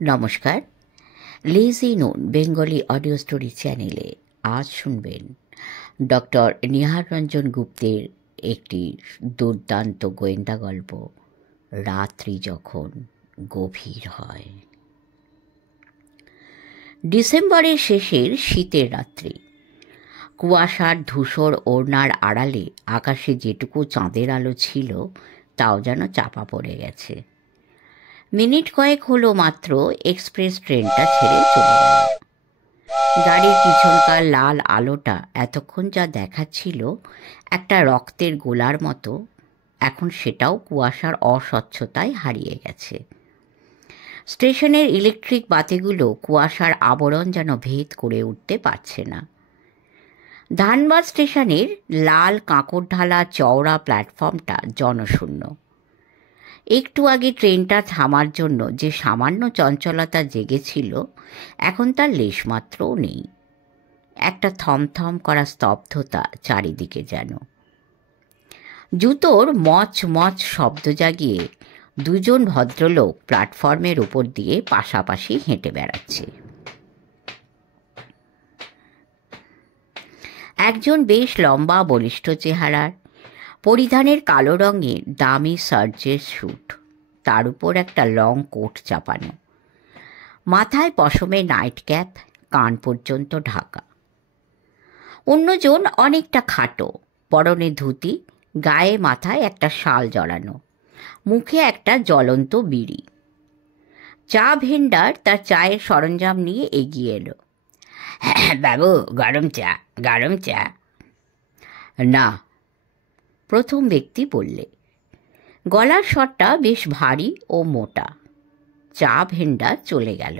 নমস্কার, lazy known Bengali audio story চ্যানেলে আজ শুনবেন ডক্টর নিহার রঞ্জন গুপ্তের একটি দুর্দান্ত গোয়েন্দা গল্প, রাত্রি যখন গভীর হয়। ডিসেম্বরের শেষের শীতের রাত্রি, কুয়াশার ধূসর ওড়নার আড়ালে আকাশে যেটুকু চাঁদের আলো ছিল তাও যেন চাপা পড়ে গেছে। মিনিট কয়েক হলো মাত্র এক্সপ্রেস ট্রেনটা ছেড়ে চলে গেল। গাড়ির পিছনকার লাল আলোটা এতক্ষণ যা দেখাচ্ছিল একটা রক্তের গোলার মতো, এখন সেটাও কুয়াশার অস্বচ্ছতায় হারিয়ে গেছে। স্টেশনের ইলেকট্রিক বাতিগুলো কুয়াশার আবরণ যেন ভেদ করে উঠতে পারছে না। ধানবাদ স্টেশনের লাল কাঁকড় ঢালা চওড়া প্ল্যাটফর্মটা জনশূন্য। একটু আগে ট্রেনটা থামার জন্য যে সামান্য চঞ্চলতা জেগেছিল, এখন তার লেশমাত্রও নেই। একটা থমথম করা স্তব্ধতা চারিদিকে যেন। জুতোর মচ মচ শব্দ জাগিয়ে দুজন ভদ্রলোক প্ল্যাটফর্মের উপর দিয়ে পাশাপাশি হেঁটে বেড়াচ্ছে। একজন বেশ লম্বা বলিষ্ঠ চেহারার, পরিধানের কালো রঙের দামি সার্জের স্যুট, তার উপর একটা লং কোট চাপানো, মাথায় পশমের নাইট ক্যাপ, কান পর্যন্ত ঢাকা। অন্যজন অনেকটা খাটো, পরনে ধুতি, গায়ে মাথায় একটা শাল জড়ানো, মুখে একটা জ্বলন্ত বিড়ি। চা ভেন্ডার তার চায়ের সরঞ্জাম নিয়ে এগিয়ে এলো। বাবু, গরম চা, গরম চা। না, প্রথম ব্যক্তি বললে। গলার স্বরটা বেশ ভারী ও মোটা। চা ভেন্ডার চলে গেল।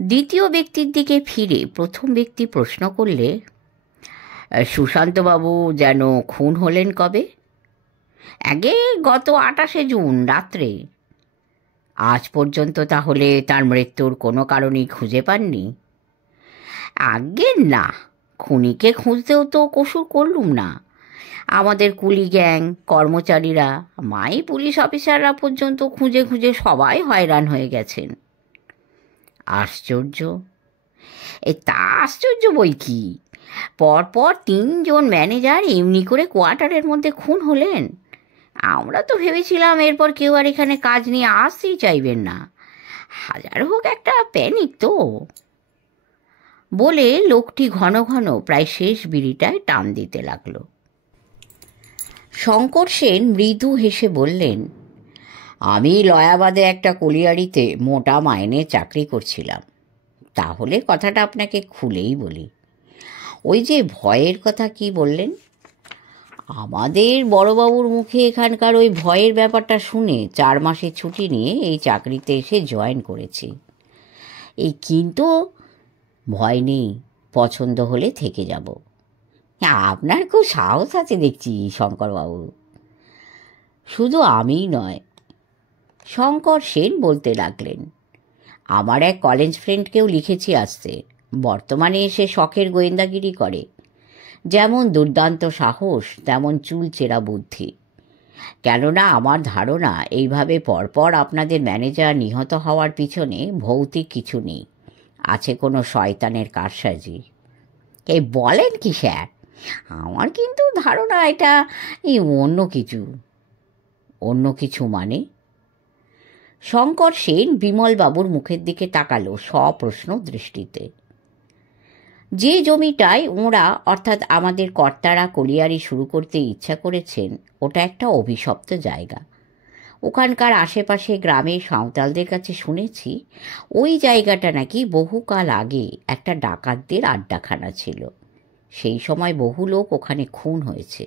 দ্বিতীয় ব্যক্তির দিকে ফিরে প্রথম ব্যক্তি প্রশ্ন করলে, সুশান্তবাবু যেন খুন হলেন কবে? আগে গত 28শে জুন রাত্রে। আজ পর্যন্ত তাহলে তার মৃত্যুর কোনো কারণই খুঁজে পাননি? আগে না, খুনিকে খুঁজতেও তো কসুর করলুম না। আমাদের কুলি গ্যাং, কর্মচারীরা, মাই পুলিশ অফিসাররা পর্যন্ত খুঁজে খুঁজে সবাই হয়রান হয়ে গেছেন। আশ্চর্য! তা আশ্চর্য বই কি, পরপর 3 জন ম্যানেজার এমনি করে কোয়ার্টারের মধ্যে খুন হলেন। আমরা তো ভেবেছিলাম এরপর কেউ আর এখানে কাজ নিয়ে আসতেই চাইবেন না। হাজার হোক একটা প্যানিক তো। বলে লোকটি ঘন ঘন প্রায় শেষ বিড়িটায় টান দিতে লাগলো। শঙ্কর সেন মৃদু হেসে বললেন, আমি লয়াবাদে একটা কলিয়ারিতে মোটা মাইনে চাকরি করছিলাম। তাহলে কথাটা আপনাকে খুলেই বলি। ওই যে ভয়ের কথা কি বললেন, আমাদের বড়বাবুর মুখে এখানকার ওই ভয়ের ব্যাপারটা শুনে 4 মাসের ছুটি নিয়ে এই চাকরিতে এসে জয়েন করেছি। এই কিন্তু ভয় নেই, পছন্দ হলে থেকে যাব। আপনার খুব সাহস আছে দেখছি শঙ্করবাবু। শুধু আমিই নয়, শঙ্কর সেন বলতে লাগলেন, আমার এক কলেজ ফ্রেন্ডকেও লিখেছি আসতে। বর্তমানে এসে শখের গোয়েন্দাগিরি করে। যেমন দুর্দান্ত সাহস, তেমন চুলচেরা বুদ্ধি। কেননা আমার ধারণা এইভাবে পরপর আপনাদের ম্যানেজার নিহত হওয়ার পিছনে ভৌতিক কিছু নেই, আছে কোনো শয়তানের কারসাজি। এই বলেন কি স্যার? আমার কিন্তু ধারণা এটা অন্য কিছু। অন্য কিছু মানে? শঙ্কর সেন বিমলবাবুর মুখের দিকে তাকালো সপ্রশ্ন দৃষ্টিতে। যে জমিটায় ওঁরা অর্থাৎ আমাদের কর্তারা কলিয়ারি শুরু করতে ইচ্ছা করেছেন, ওটা একটা অভিশপ্ত জায়গা। ওখানকার আশেপাশে গ্রামের সাঁওতালদের কাছে শুনেছি ওই জায়গাটা নাকি বহুকাল আগে একটা ডাকাতদের আড্ডাখানা ছিল। সেই সময় বহু লোক ওখানে খুন হয়েছে।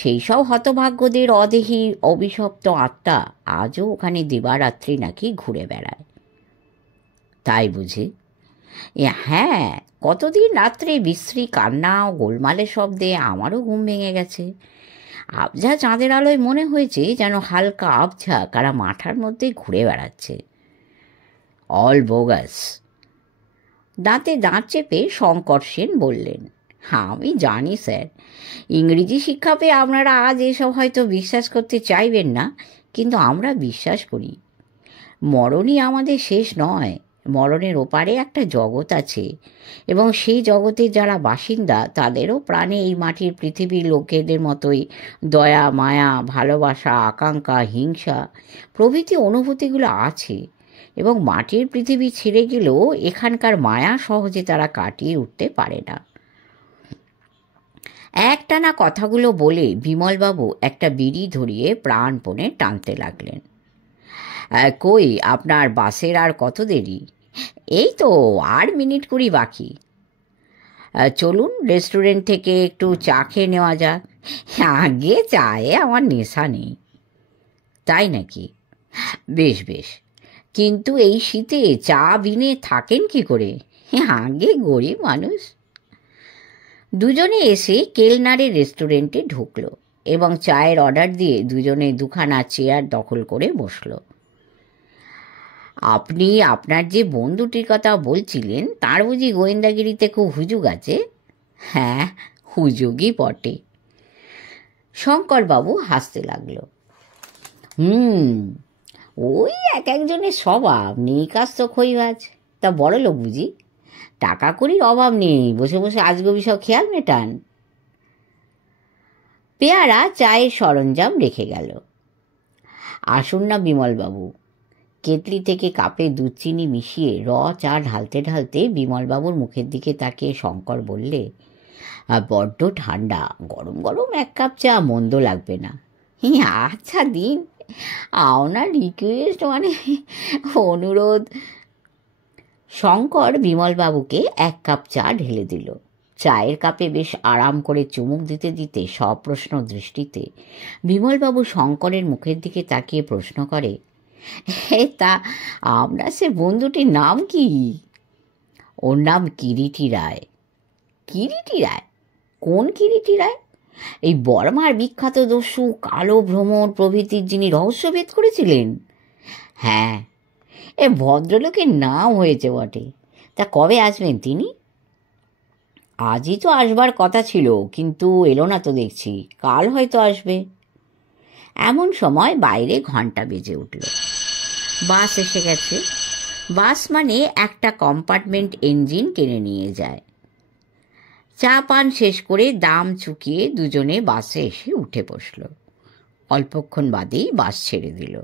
সেই সব হতভাগ্যদের অদেহী অভিশপ্ত আত্মা আজও ওখানে দিবারাত্রি নাকি ঘুরে বেড়ায়। তাই বুঝি? হ্যাঁ, কতদিন রাত্রে বিশ্রী কান্না ও গোলমালের শব্দে আমারও ঘুম ভেঙে গেছে। আবঝা চাঁদের আলোয় মনে হয়েছে যেন হালকা আবঝা কারা মাথার মধ্যে ঘুরে বেড়াচ্ছে। All bogus. দাঁতে দাঁত চেপে শঙ্কর সেন বললেন, আমি জানি স্যার, ইংরেজি শিক্ষা পেয়ে আপনারা আজ এসব হয়তো বিশ্বাস করতে চাইবেন না, কিন্তু আমরা বিশ্বাস করি। মরণই আমাদের শেষ নয়, মরণের ওপারে একটা জগৎ আছে, এবং সেই জগতের যারা বাসিন্দা তাদেরও প্রাণে এই মাটির পৃথিবীর লোকেদের মতোই দয়া, মায়া, ভালোবাসা, আকাঙ্ক্ষা, হিংসা প্রভৃতি অনুভূতিগুলো আছে, এবং মাটির পৃথিবী ছেড়ে গেলেও এখানকার মায়া সহজে তারা কাটিয়ে উঠতে পারে না। একটানা কথাগুলো বলে বিমলবাবু একটা বিড়ি ধরিয়ে প্রাণপণে টানতে লাগলেন। কই, আপনার বাসের আর কত দেরি? এই তো 8 মিনিট 20 বাকি। চলুন, রেস্টুরেন্ট থেকে একটু চা খেয়ে নেওয়া যাক। আগে চায়ে আমার নেশা নেই। তাই নাকি? বেশ বেশ, কিন্তু এই শীতে চা বিনে থাকেন কি করে? আগে গরিব মানুষ। দুজনে এসে কেলনারের রেস্টুরেন্টে ঢুকলো এবং চায়ের অর্ডার দিয়ে দুজনে দুখানা চেয়ার দখল করে বসলো। আপনি আপনার যে বন্ধুটির কথা বলছিলেন তার বুঝি গোয়েন্দাগিরিতে খুব হুজুগ আছে? হ্যাঁ, হুজুগই বটে। শঙ্করবাবু হাসতে লাগলো। ওই এক একজনের স্বভাব, নিকাস্ত খইবাজ। তা বড়লোক বুঝি? টাকা কড়ির অভাব নেই, বসে বসে আজগবি সব খেয়াল মেটান। পেয়ারা চায়ের সরঞ্জাম রেখে গেল। আসুন না বিমলবাবু। কেতলি থেকে কাপে দুধ চিনি মিশিয়ে চা ঢালতে ঢালতে বিমলবাবুর মুখের দিকে তাকিয়ে শঙ্কর বললে, বড্ড ঠান্ডা, গরম গরম 1 কাপ চা মন্দ লাগবে না। আচ্ছা দিন, আপনার রিকোয়েস্ট মানে অনুরোধ। শঙ্কর বিমলবাবুকে 1 কাপ চা ঢেলে দিল। চায়ের কাপে বেশ আরাম করে চুমুক দিতে দিতে সপ্রশ্ন দৃষ্টিতে বিমলবাবু শঙ্করের মুখের দিকে তাকিয়ে প্রশ্ন করে, তা আপনার সে বন্ধুটির নাম কি? ওর নাম কিরিটি রায়। কিরিটি রায়? কোন কিরিটি রায়? এই বর্মার বিখ্যাত দস্যু কালো ভ্রমণ প্রভৃতির যিনি রহস্যভেদ করেছিলেন? হ্যাঁ, এ ভদ্রলোকের নাম হয়েছে বটে। তা কবে আসবেন তিনি? আজই তো আসবার কথা ছিল, কিন্তু এলো না তো দেখছি। কাল হয়তো আসবে। এমন সময় বাইরে ঘন্টা বেজে উঠল। বাস এসে গেছে। বাস মানে একটা কম্পার্টমেন্ট ইঞ্জিন টেনে নিয়ে যায়। চা পান শেষ করে দাম চুকিয়ে দুজনে বাসে এসে উঠে বসল। অল্পক্ষণ বাদেই বাস ছেড়ে দিল।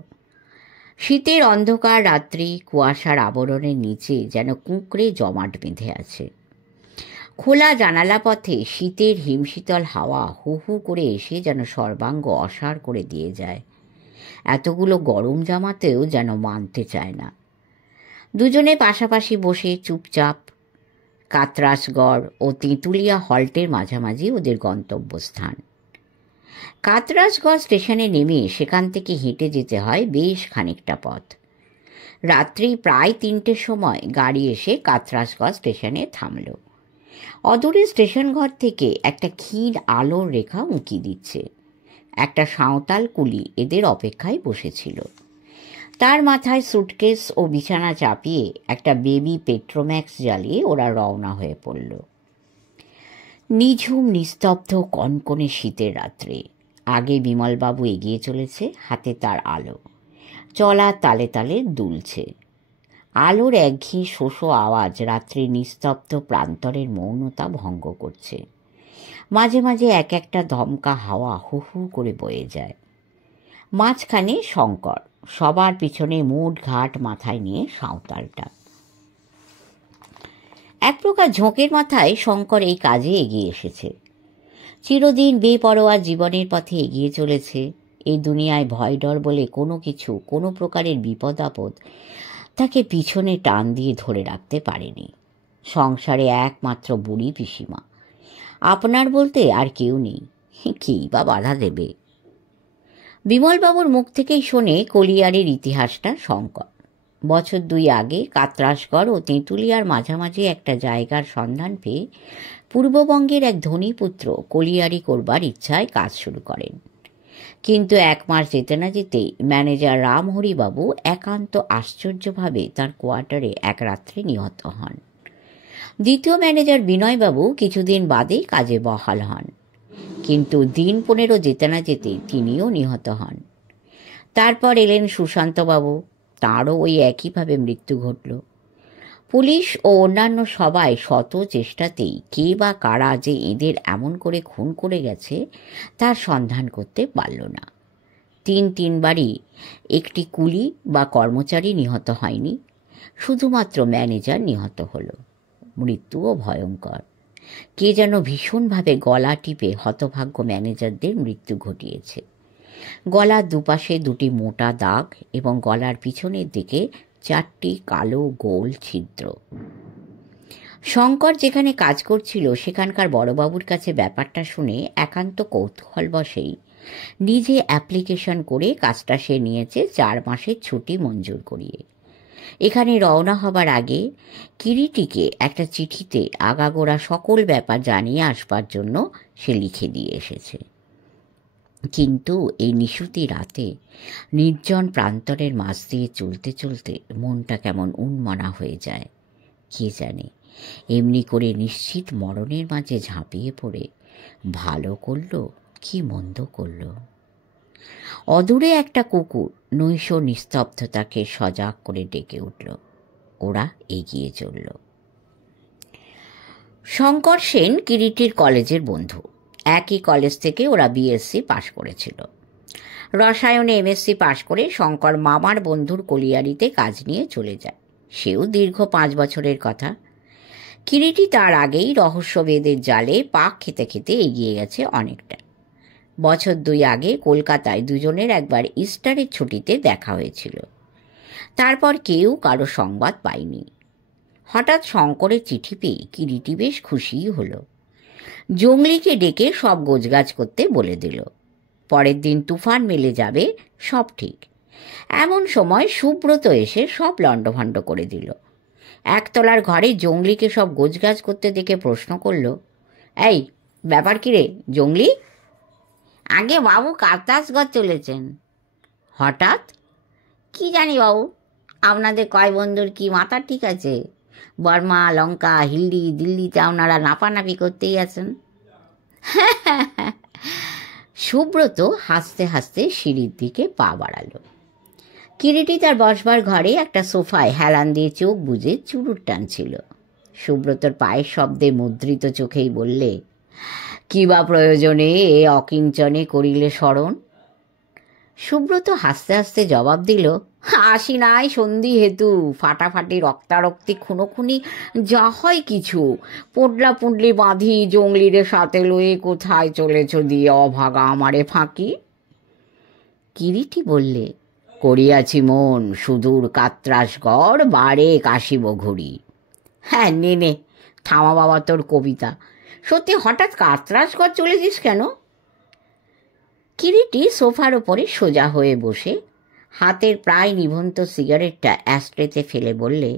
শীতের অন্ধকার রাত্রি কুয়াশার আবরণের নিচে যেন কুঁকড়ে জমাট বেঁধে আছে। খোলা জানালা পথে শীতের হিমশীতল হাওয়া হু হু করে এসে যেন সর্বাঙ্গ অসাড় করে দিয়ে যায়। এতগুলো গরম জামাতেও যেন মানতে চায় না। দুজনে পাশাপাশি বসে চুপচাপ। কাতরাসগড় ও তেঁতুলিয়া হল্টের মাঝামাঝি ওদের গন্তব্যস্থান। কাতরাসগড় স্টেশনে নেমে সেখান থেকে হেঁটে যেতে হয় বেশ খানিকটা পথ। রাত্রি প্রায় 3টের সময় গাড়ি এসে কাতরাসগড় স্টেশনে থামল। অদূরে স্টেশন ঘর থেকে একটা ক্ষীণ আলোর রেখা উঁকি দিচ্ছে। একটা সাঁওতাল কুলি এদের অপেক্ষায় বসেছিল। তার মাথায় সুটকেস ও বিছানা চাপিয়ে একটা বেবি পেট্রোম্যাক্স জ্বালিয়ে ওরা রওনা হয়ে পড়ল। নিঝুম নিস্তব্ধ কনকনে শীতের রাত্রে আগে বিমলবাবু এগিয়ে চলেছে, হাতে তার আলো, চলা তালে তালে দুলছে। আলোর একঘেয়ে শোষো আওয়াজ রাত্রির নিস্তব্ধ প্রান্তরের মৌনতা ভঙ্গ করছে। মাঝে মাঝে এক একটা ধমকা হাওয়া হু হু করে বয়ে যায়। মাঝখানে শঙ্কর, সবার পিছনে মুঠ ঘাট মাথায় নিয়ে সাঁওতালটা। এক প্রকার ঝোঁকের মাথায় শঙ্কর এই কাজে এগিয়ে এসেছে। চিরদিন বেপরোয়া জীবনের পথে এগিয়ে চলেছে। এই দুনিয়ায় ভয় ডর বলে কোনো কিছু, কোনো প্রকারের বিপদ আপদ তাকে পিছনে টান দিয়ে ধরে রাখতে পারেনি। সংসারে একমাত্র বুড়ি পিসিমা, আপনার বলতে আর কেউ নেই। কেই বা বাধা দেবে? বিমলবাবুর মুখ থেকেই শোনে কলিয়ারের ইতিহাসটা শঙ্কর। বছর 2 আগে কাতরাসগড় ও তেঁতুলিয়ার মাঝামাঝি একটা জায়গার সন্ধান পেয়ে পূর্ববঙ্গের এক ধনী পুত্র কলিয়ারি করবার ইচ্ছায় কাজ শুরু করেন। কিন্তু 1 মাস যেতে না যেতেই ম্যানেজার রামহরিবাবু একান্ত আশ্চর্যভাবে তার কোয়ার্টারে এক রাত্রে নিহত হন। দ্বিতীয় ম্যানেজার বিনয়বাবু কিছুদিন বাদেই কাজে বহাল হন, কিন্তু দিন 15 যেতে না যেতেই তিনিও নিহত হন। তারপর এলেন সুশান্তবাবু, তাঁরও ওই একইভাবে মৃত্যু ঘটল। পুলিশ ও অন্যান্য সবাই শত চেষ্টাতেই কে বা কারা যে এদের এমন করে খুন করে গেছে তার সন্ধান করতে পারল না। তিনবারই একটি কুলি বা কর্মচারী নিহত হয়নি, শুধুমাত্র ম্যানেজার নিহত হলো। মৃত্যুও ভয়ঙ্কর। কে যেন ভীষণভাবে গলা টিপে হতভাগ্য ম্যানেজারদের মৃত্যু ঘটিয়েছে। গলার দুপাশে দুটি মোটা দাগ এবং গলার পিছনের দিকে 4টি কালো গোল ছিদ্র। শঙ্কর যেখানে কাজ করছিল সেখানকার বড়বাবুর কাছে ব্যাপারটা শুনে একান্ত কৌতূহলবশেই নিজে অ্যাপ্লিকেশন করে কাজটা সে নিয়েছে 4 মাসের ছুটি মঞ্জুর করিয়ে। এখানে রওনা হবার আগে কিরিটিকে একটা চিঠিতে আগাগোড়া সকল ব্যাপার জানিয়ে আসবার জন্য সে লিখে দিয়ে এসেছে। কিন্তু এই নিশুতি রাতে নির্জন প্রান্তরের মাঝ দিয়ে চলতে চলতে মনটা কেমন উন্মনা হয়ে যায়। কে জানে এমনি করে নিশ্চিত মরণের মাঝে ঝাঁপিয়ে পড়ে ভালো করল কি মন্দ করল। অদূরে একটা কুকুর নৈশ নিস্তব্ধতাকে সজাগ করে ডেকে উঠল। ওরা এগিয়ে চলল। শঙ্কর সেন কিরিটির কলেজের বন্ধু। একই কলেজ থেকে ওরা বিএসসি পাশ করেছিল। রসায়নে এমএসসি পাশ করে শঙ্কর মামার বন্ধুর কলিয়ারিতে কাজ নিয়ে চলে যায়। সেও দীর্ঘ 5 বছরের কথা। কিরিটি তার আগেই রহস্যভেদের জালে পাক খেতে খেতে এগিয়ে গেছে অনেকটা। বছর 2 আগে কলকাতায় দুজনের একবার ইস্টারের ছুটিতে দেখা হয়েছিল। তারপর কেউ কারো সংবাদ পায়নি। হঠাৎ শঙ্করের চিঠি পেয়ে কিরিটি বেশ খুশিই হলো। জঙ্গলিকে ডেকে সব গোছগাছ করতে বলে দিল। পরের দিন তুফান মেলে যাবে, সব ঠিক। এমন সময় সুব্রত এসে সব লণ্ডভণ্ড করে দিল। একতলার ঘরে জঙ্গলিকে সব গোছগাছ করতে দেখে প্রশ্ন করল, এই ব্যাপার কি রে জঙ্গলি? আগে বাবু কাতাসগঞ্জ চলেছেন। হঠাৎ? কি জানি বাবু, আপনাদের কয় বন্ধুর কি মাথা ঠিক আছে? বর্মা, লঙ্কা, হিল্লি, দিল্লিতে আপনারা নাপানাপি করতেই আছেন। সুব্রত হাসতে হাসতে সিঁড়ির দিকে পা বাড়ালো। কিরিটি তার বসবার ঘরে একটা সোফায় হেলান দিয়ে চোখ বুজে চুরুট টানছিল। সুব্রতর পায়ের শব্দে মুদ্রিত চোখেই বললে, কি বা প্রয়োজনে এ অকিঞ্চনে করিলে স্মরণ? সুব্রত হাসতে হাসতে জবাব দিল, আসি নাই সন্ধি হেতু, ফাটাফাটি রক্তারক্তি খুনোখুনি যা হয় কিছু, পোডলা পুডলি বাঁধি জঙ্গলিরে সাথে লয়ে কোথায় চলেছ দিয়ে অভাগা আমারে ফাঁকি? কিরিটি বললে, করিয়াছি মন সুদূর কাত্রাসগড় বারে কাশিব ঘুরি। হ্যাঁ নে নে থামা বাবা তোর কবিতা। সত্যি হঠাৎ কাত্রাসগড় চলেছিস কেন? কিরিটি সোফার ওপরে সোজা হয়ে বসে হাতের প্রায় নিভন্ত সিগারেটটা অ্যাস্ট্রেতে ফেলে বললে,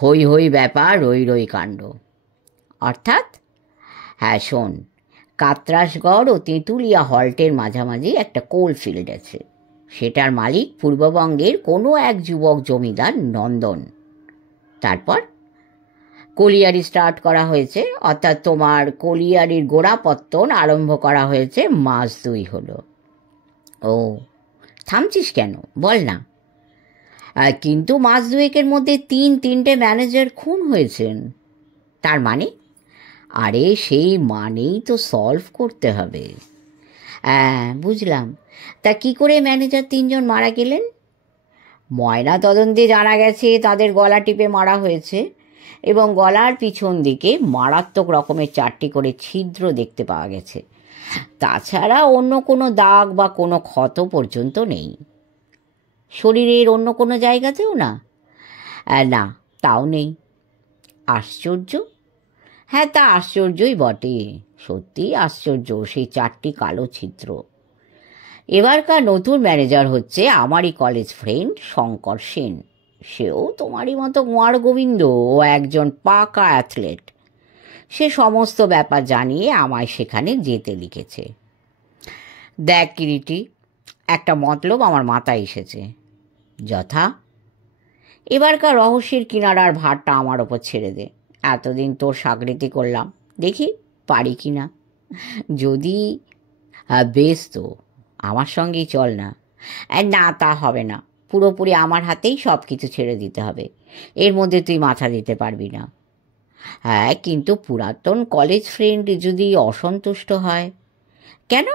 হই হই ব্যাপার, রই রই কাণ্ড। অর্থাৎ? হ্যাঁ শোন, কাত্রাসগড় ও তেঁতুলিয়া হল্টের মাঝামাঝি একটা কোল ফিল্ড আছে। সেটার মালিক পূর্ববঙ্গের কোনো এক যুবক জমিদার নন্দন। তারপর কলিয়ারি স্টার্ট করা হয়েছে, অর্থাৎ তোমার কলিয়ারির গোড়াপত্তন আরম্ভ করা হয়েছে 2 মাস হলো। ও থামছিস কেন, বল না। কিন্তু 2 মাসের মধ্যে 3টে ম্যানেজার খুন হয়েছেন। তার মানে? আরে সেই মানেই তো সলভ করতে হবে। হ্যাঁ বুঝলাম। তা কি করে ম্যানেজার 3 জন মারা গেলেন? ময়না তদন্তে জানা গেছে তাদের গলা টিপে মারা হয়েছে এবং গলার পিছন দিকে মারাত্মক রকমের 4টি করে ছিদ্র দেখতে পাওয়া গেছে। তাছাড়া অন্য কোনো দাগ বা কোনো ক্ষত পর্যন্ত নেই। শরীরের অন্য কোনো জায়গাতেও না? না, তাও নেই। আশ্চর্য। হ্যাঁ তা আশ্চর্যই বটে, সত্যি আশ্চর্য সেই 4টি কালো ছিদ্র। এবারকার নতুন ম্যানেজার হচ্ছে আমারই কলেজ ফ্রেন্ড শঙ্কর সেন। সেও তোমারই মতো গোয়ার গোবিন্দ ও একজন পাকা অ্যাথলেট। সে সমস্ত ব্যাপার জানিয়ে আমায় সেখানে যেতে লিখেছে। দেখ কিরিটি, একটা মতলব আমার মাথায় এসেছে। যথা? এবারকার রহস্যের কিনারার ভারটা আমার ওপর ছেড়ে দে। এতদিন তোর সাগরিতি করলাম, দেখি পারি কি না। যদি বেশ তো আমার সঙ্গেই চল না। না তা হবে না, পুরোপুরি আমার হাতেই সব কিছু ছেড়ে দিতে হবে, এর মধ্যে তুই মাথা দিতে পারবি না। হ্যাঁ, কিন্তু পুরাতন কলেজ ফ্রেন্ড যদি অসন্তুষ্ট হয়? কেন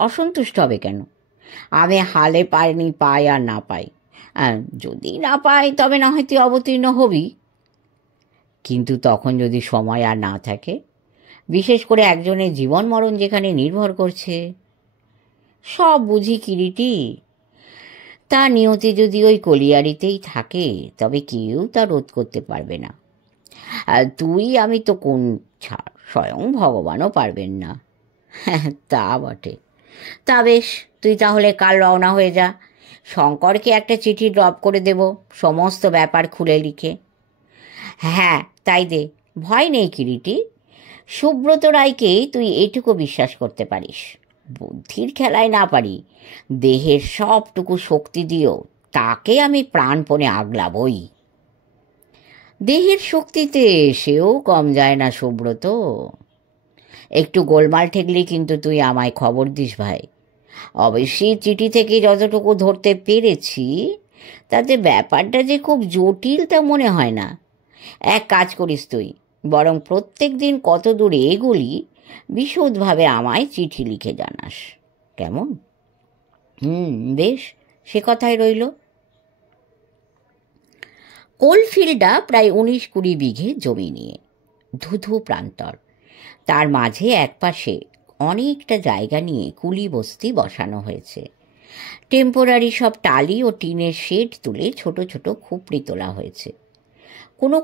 অসন্তুষ্ট হবে কেন? আমি হালে পাইনি, পাই আর না পাই, যদি না পাই তবে না হয় তুই অবতীর্ণ হবি। কিন্তু তখন যদি সময় আর না থাকে, বিশেষ করে একজনের জীবন মরণ যেখানে নির্ভর করছে। সব বুঝি কিরিটি, তা নিয়তি যদি ওই কলিয়ারিতেই থাকে তবে কেউ তা রোধ করতে পারবে না। তুই আমি তো কোন ছাড়, স্বয়ং ভগবানও পারবেন না। তা বটে। তা বেশ, তুই তাহলে কাল রওনা হয়ে যা। শঙ্করকে একটা চিঠি ড্রপ করে দেব, সমস্ত ব্যাপার খুলে লিখে। হ্যাঁ, তাই দে, ভয় নেই কিরিটি। সুব্রত রায়কেই তুই এইটুকু বিশ্বাস করতে পারিস, বুদ্ধির খেলায় না পারি, দেহের সবটুকু শক্তি দিয়েও তাকে আমি প্রাণপণে আগলাবই। দেহের শক্তিতে সেও কম যায় না সুব্রত। একটু গোলমাল ঠেকলি কিন্তু তুই আমায় খবর দিস ভাই। অবশ্যই চিঠি থেকে যতটুকু ধরতে পেরেছি তাতে ব্যাপারটা যে খুব জটিল তা মনে হয় না। এক কাজ করিস তুই, বরং প্রত্যেক দিন কত দূর এগুলি বিশদভাবে আমায় চিঠি লিখে জানাস, কেমন? বেশ, সে কথাই রইল। কোলফিল্ডটা প্রায় 19-20 বিঘে জমি নিয়ে, ধুধু প্রান্তর। তার মাঝে একপাশে অনেকটা জায়গা নিয়ে কুলি বস্তি বসানো হয়েছে। টেম্পোরারি সব টালি ও টিনের শেড তুলে ছোট ছোট খুপড়ি তোলা হয়েছে।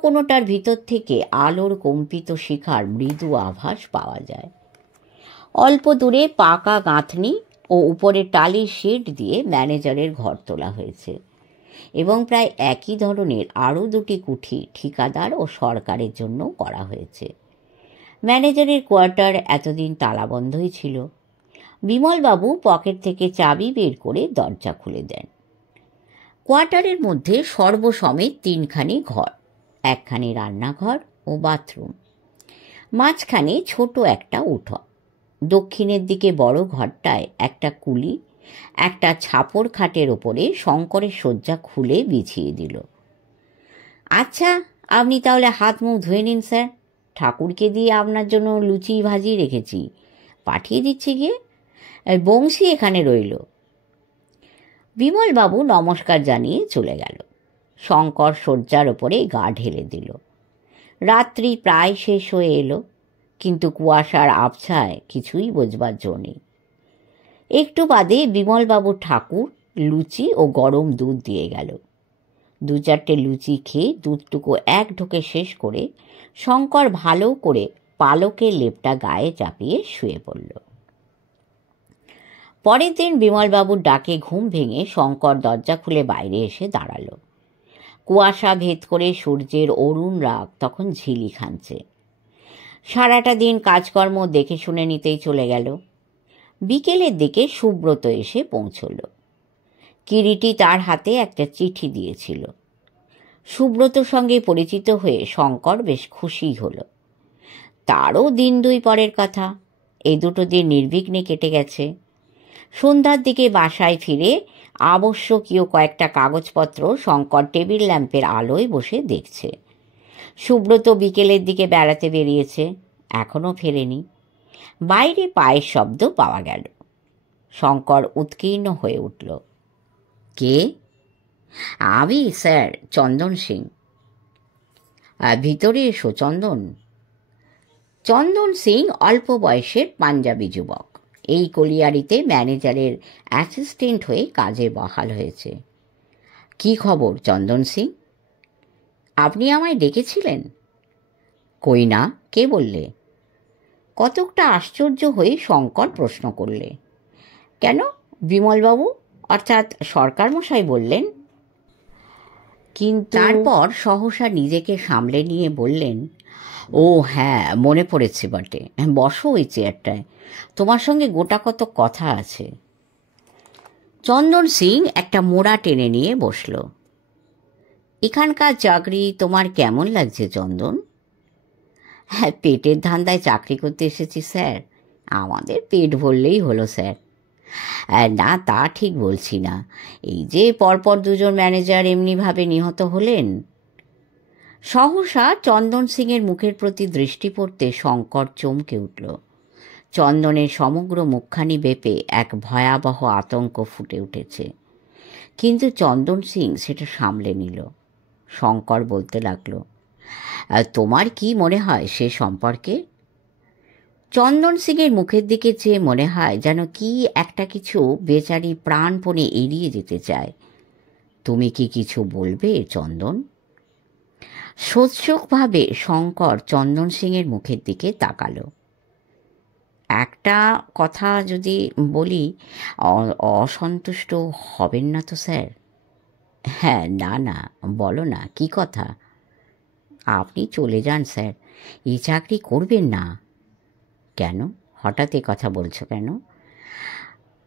কোনোটার ভিতর থেকে আলোর কম্পিত শিখার মৃদু আভাস পাওয়া যায়। অল্প দূরে পাকা গাঁথনি ও উপরে টালির শেড দিয়ে ম্যানেজারের ঘর তোলা হয়েছে এবং প্রায় একই ধরনের আরও 2টি কুঠি ঠিকাদার ও সরকারের জন্য করা হয়েছে। ম্যানেজারের কোয়ার্টার এতদিন তালাবন্ধই ছিল। বিমলবাবু পকেট থেকে চাবি বের করে দরজা খুলে দেন। কোয়ার্টারের মধ্যে সর্বসমেত 3খানি ঘর, একখানি রান্নাঘর ও বাথরুম, মাঝখানে ছোট একটা উঠোন। দক্ষিণের দিকে বড় ঘরটায় একটা কুলি একটা ছাপর খাটের ওপরে শঙ্করের শয্যা খুলে বিছিয়ে দিল। আচ্ছা, আপনি তাহলে হাত মুখ ধুয়ে নিন স্যার, ঠাকুরকে দিয়ে আপনার জন্য লুচি ভাজি রেখেছি, পাঠিয়ে দিচ্ছি গিয়ে। বংশী এখানে রইল। বিমলবাবু নমস্কার জানিয়ে চলে গেল। শঙ্কর শয্যার ওপরে গা ঢেলে দিল। রাত্রি প্রায় শেষ হয়ে এলো, কিন্তু কুয়াশার আবছায় কিছুই বোঝবার জো নেই। একটু বাদে বিমলবাবুর ঠাকুর লুচি ও গরম দুধ দিয়ে গেল। 2-4টে লুচি খেয়ে দুধটুকু এক ঢোকে শেষ করে শঙ্কর ভালো করে পালকের লেপটা গায়ে চাপিয়ে শুয়ে পড়ল। পরের দিন বিমলবাবুর ডাকে ঘুম ভেঙে শঙ্কর দরজা খুলে বাইরে এসে দাঁড়াল। কুয়াশা ভেদ করে সূর্যের অরুণ রাগ তখন ঝিলি খানছে। সারাটা দিন কাজকর্ম দেখে শুনে নিতেই চলে গেল। বিকেলের দিকে সুব্রত এসে পৌঁছল। কিরিটি তার হাতে একটা চিঠি দিয়েছিল। সুব্রতর সঙ্গে পরিচিত হয়ে শঙ্কর বেশ খুশি হল। তারও 1-2 পরের কথা। এই 2টো দিন নির্বিঘ্নে কেটে গেছে। সন্ধ্যার দিকে বাসায় ফিরে আবশ্যকীয় কয়েকটা কাগজপত্র শঙ্কর টেবিল ল্যাম্পের আলোয় বসে দেখছে। সুব্রত বিকেলের দিকে বেড়াতে বেরিয়েছে, এখনও ফেরেনি। বাইরে পায়ের শব্দ পাওয়া গেল। শঙ্কর উৎকীর্ণ হয়ে উঠল। কে? আমি স্যার, চন্দন সিং। ভিতরে এসো চন্দন। চন্দন সিং অল্প বয়সের পাঞ্জাবি যুবক, এই কলিয়ারিতে ম্যানেজারের অ্যাসিস্ট্যান্ট হয়ে কাজে বহাল হয়েছে। কি খবর চন্দন সিং? আপনি আমায় ডেকেছিলেন? কই না, কে বললে? কতকটা আশ্চর্য হয়ে শঙ্কর প্রশ্ন করলে। কেন, বিমলবাবু অর্থাৎ সরকার মশাই বললেন। কিন্তু তারপর সহসা নিজেকে সামলে নিয়ে বললেন, ও হ্যাঁ, মনে পড়েছে বটে। বসো ওই চেয়ারটায়, তোমার সঙ্গে গোটা কত কথা আছে। চন্দন সিং একটা মোড়া টেনে নিয়ে বসল। এখানকার চাকরি তোমার কেমন লাগছে চন্দন? হ্যাঁ, পেটের ধান্দায় চাকরি করতে এসেছি স্যার, আমাদের পেট ভরলেই হলো স্যার। না, তা ঠিক বলছি না। এই যে পরপর দুজন ম্যানেজার এমনিভাবে নিহত হলেন। সহসা চন্দন সিংয়ের মুখের প্রতি দৃষ্টি পড়তে শঙ্কর চমকে উঠল। চন্দনের সমগ্র মুখখানি বেপে এক ভয়াবহ আতঙ্ক ফুটে উঠেছে, কিন্তু চন্দন সিং সেটা সামলে নিল। শঙ্কর বলতে লাগলো, তোমার কি মনে হয় সে সম্পর্কে? চন্দন সিংয়ের মুখের দিকে চেয়ে মনে হয় যেন কি একটা কিছু বেচারি প্রাণপণে এড়িয়ে যেতে চায়। তুমি কি কিছু বলবে চন্দন? সোৎসুকভাবে শঙ্কর চন্দন সিংয়ের মুখের দিকে তাকালো। একটা কথা যদি বলি, অসন্তুষ্ট হবেন না তো স্যার? হ্যাঁ, না না, বলো না, কি কথা? আপনি চলে যান স্যার, এই চাকরি করবেন না। কেন, হঠাৎ এ কথা বলছো কেন?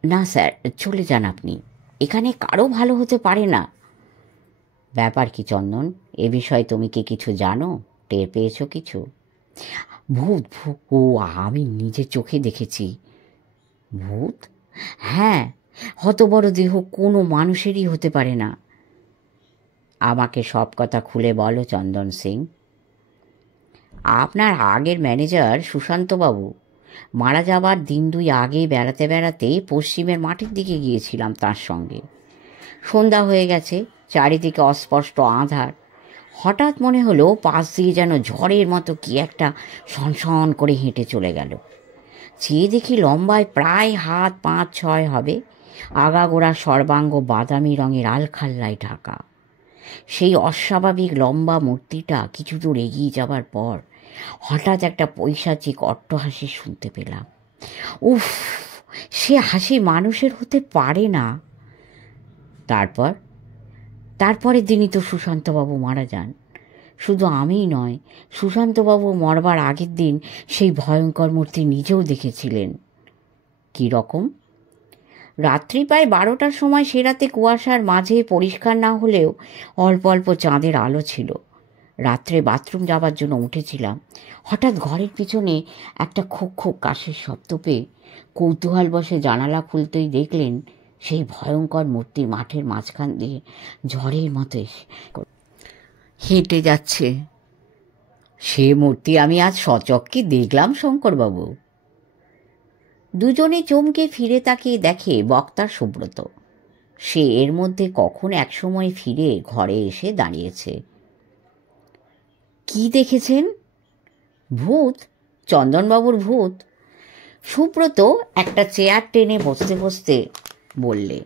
না স্যার, চলে যান আপনি, এখানে কারো ভালো হতে পারে না। ব্যাপার কি চন্দন, এ বিষয়ে তুমি কি কিছু জানো? টের পেয়েছো কিছু? ভূত? ও, আমি নিজের চোখে দেখেছি। ভূত? হ্যাঁ, হত বড় দেহ কোনো মানুষেরই হতে পারে না। আমাকে সব কথা খুলে বলো চন্দন সিং। আপনার আগের ম্যানেজার সুশান্তবাবু মারা যাবার দিন দুই আগে বেড়াতে বেড়াতে পশ্চিমের মাঠের দিকে গিয়েছিলাম তার সঙ্গে। সন্ধ্যা হয়ে গেছে, চারিদিকে অস্পষ্ট আঁধার। হঠাৎ মনে হলো পাশ দিয়ে যেন ঝড়ের মতো কি একটা সনসন করে হেঁটে চলে গেল। চেয়ে দেখি লম্বায় প্রায় হাত 5-6 হবে, আগাগোড়া সর্বাঙ্গ বাদামি রঙের আলখাল্লায় ঢাকা। সেই অস্বাভাবিক লম্বা মূর্তিটা কিছু দূর এগিয়ে যাবার পর হঠাৎ একটা পৈশাচিক অট্টহাসি শুনতে পেলাম। উফ, সে হাসি মানুষের হতে পারে না। তারপরের দিনই তো সুশান্তবাবু মারা যান। শুধু আমিই নয়, সুশান্তবাবু মরবার আগের দিন সেই ভয়ঙ্কর মূর্তি নিজেও দেখেছিলেন। কি রকম? রাত্রি প্রায় 12টার সময় সে রাতে কুয়াশার মাঝে পরিষ্কার না হলেও অল্প অল্প চাঁদের আলো ছিল। রাত্রে বাথরুম যাবার জন্য উঠেছিলাম, হঠাৎ ঘরের পিছনে একটা খোক খোক কাশের শব্দ পেয়ে কৌতূহল বসে জানালা খুলতেই দেখলেন সেই ভয়ঙ্কর মূর্তি মাঠের মাঝখান দিয়ে ঝড়ের মতো হেঁটে যাচ্ছে। সে মূর্তি আমি আজ সচক্ষে দেখলাম শঙ্করবাবু। দুজনে চমকে ফিরে তাকিয়ে দেখে বক্তা সুব্রত। সে এর মধ্যে কখন একসময় ফিরে ঘরে এসে দাঁড়িয়েছে। কি দেখেছেন? ভূত? চন্দনবাবুর ভূত? সুব্রত একটা চেয়ার টেনে বসতে বসতে বললে।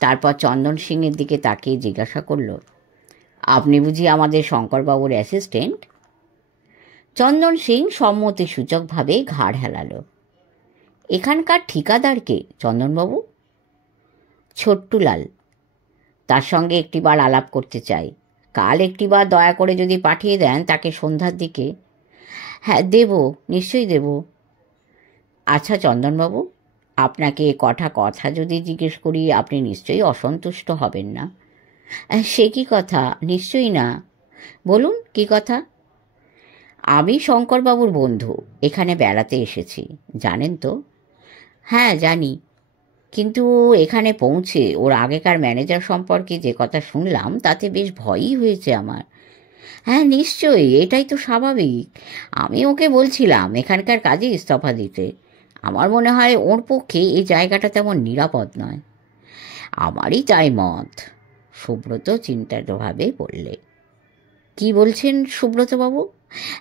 তারপর চন্দন সিংয়ের দিকে তাকিয়ে জিজ্ঞাসা করল, আপনি বুঝি আমাদের শঙ্করবাবুর অ্যাসিস্ট্যান্ট? চন্দন সিং সম্মতিসূচকভাবে ঘাড় হেলালো। এখানকার ঠিকাদারকে চন্দনবাবু? ছোট্টুলাল। তার সঙ্গে একটিবার আলাপ করতে চাই। কাল একটিবার দয়া করে যদি পাঠিয়ে দেন তাকে সন্ধ্যার দিকে। হ্যাঁ, দেব, নিশ্চয়ই দেব। আচ্ছা চন্দনবাবু, আপনাকে কথা যদি জিজ্ঞেস করি আপনি নিশ্চয়ই অসন্তুষ্ট হবেন না? সে কি কথা, নিশ্চয়ই না। বলুন, কি কথা? আমি শঙ্করবাবুর বন্ধু, এখানে বেড়াতে এসেছি, জানেন তো? হ্যাঁ, জানি, কিন্তু এখানে পৌঁছে ওর আগেকার ম্যানেজার সম্পর্কে যে কথা শুনলাম তাতে বেশ ভয়ই হয়েছে আমার। হ্যাঁ নিশ্চয়ই, এটাই তো স্বাভাবিক। আমি ওকে বলছিলাম এখানকার কাজে ইস্তফা দিতে। আমার মনে হয় ওর পক্ষে এই জায়গাটা তেমন নিরাপদ নয়। আমারই তাই মত, সুব্রত চিন্তিতভাবে বললে। কি বলছেন সুব্রতবাবু?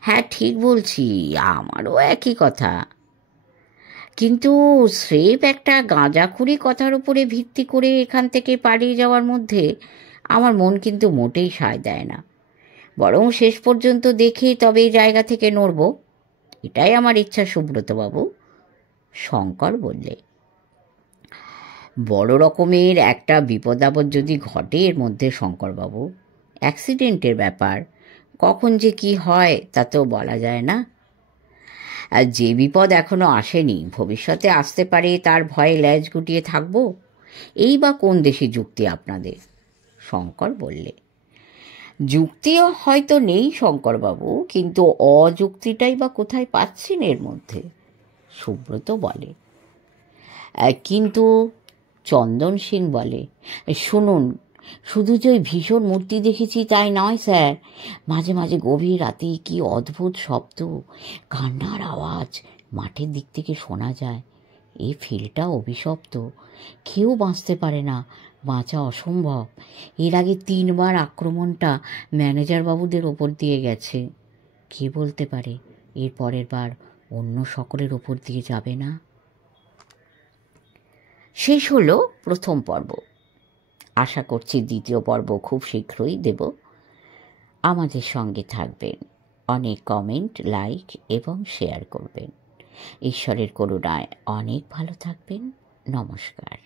হ্যাঁ ঠিক বলছি, আমারও একই কথা। কিন্তু স্রেফ একটা গাঁজাখুরি কথার উপরে ভিত্তি করে এখান থেকে পালিয়ে যাওয়ার মধ্যে আমার মন কিন্তু মোটেই সায় দেয় না। বরং শেষ পর্যন্ত দেখে তবে এই জায়গা থেকে নড়ব, এটাই আমার ইচ্ছা সুব্রতবাবু। শঙ্কর বললে, বড় রকমের একটা বিপদ আপদ যদি ঘটে এর মধ্যে শঙ্করবাবু, অ্যাক্সিডেন্টের ব্যাপার, কখন যে কি হয় তা তো বলা যায় না। আর যে বিপদ এখনো আসেনি, ভবিষ্যতে আসতে পারে তার ভয়ে ল্যাজ গুটিয়ে থাকবো, এই বা কোন দেশি যুক্তি আপনাদের? শঙ্কর বললে, যুক্তিও হয়তো নেই শঙ্করবাবু, কিন্তু অযুক্তিটাই বা কোথায় পাচ্ছেন এর মধ্যে? সুব্রত বলে, কিন্তু চন্দন সিং বলে, শুনুন, শুধু যে ওই ভীষণ মূর্তি দেখেছি তাই নয় স্যার, মাঝে মাঝে গভীর রাতে কি অদ্ভুত শব্দ, কান্নার আওয়াজ মাঠের দিক থেকে শোনা যায়। এই ফিল্ডটা অভিশপ্ত, কেউ বাঁচতে পারে না, বাঁচা অসম্ভব। এর আগে 3 বার আক্রমণটা ম্যানেজার বাবুদের ওপর দিয়ে গেছে। কে বলতে পারে এর পরের বার অন্য সকলের ওপর দিয়ে যাবে না। শেষ হলো প্রথম পর্ব। আশা করছি দ্বিতীয় পর্ব খুব শীঘ্রই দেব। আমাদের সঙ্গে থাকবেন, অনেক কমেন্ট, লাইক এবং শেয়ার করবেন। ঈশ্বরের করুণায় অনেক ভালো থাকবেন। নমস্কার।